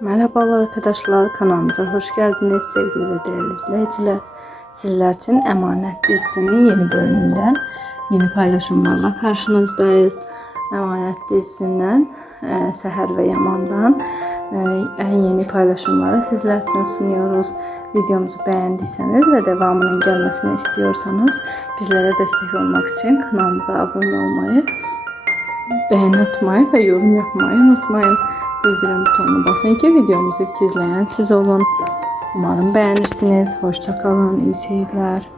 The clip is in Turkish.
Merhabalar arkadaşlar kanalımıza hoş geldiniz sevgili ve değerli izleyiciler. Sizler için Emanet dizisinin yeni bölümünden yeni paylaşımlarla karşınızdayız. Emanet dizisinden e, Seher ve Yaman'dan e, en yeni paylaşımları sizler için sunuyoruz. Videomuzu beğendiyseniz ve devamının gelmesini istiyorsanız bizlere destek olmak için kanalımıza abone olmayı beğeni atmayı ve yorum yapmayı unutmayın. Bildirim butonuna basın ki videomuzu ilk izleyen siz olun. Umarım beğenirsiniz. Hoşçakalın. İyi seyirler.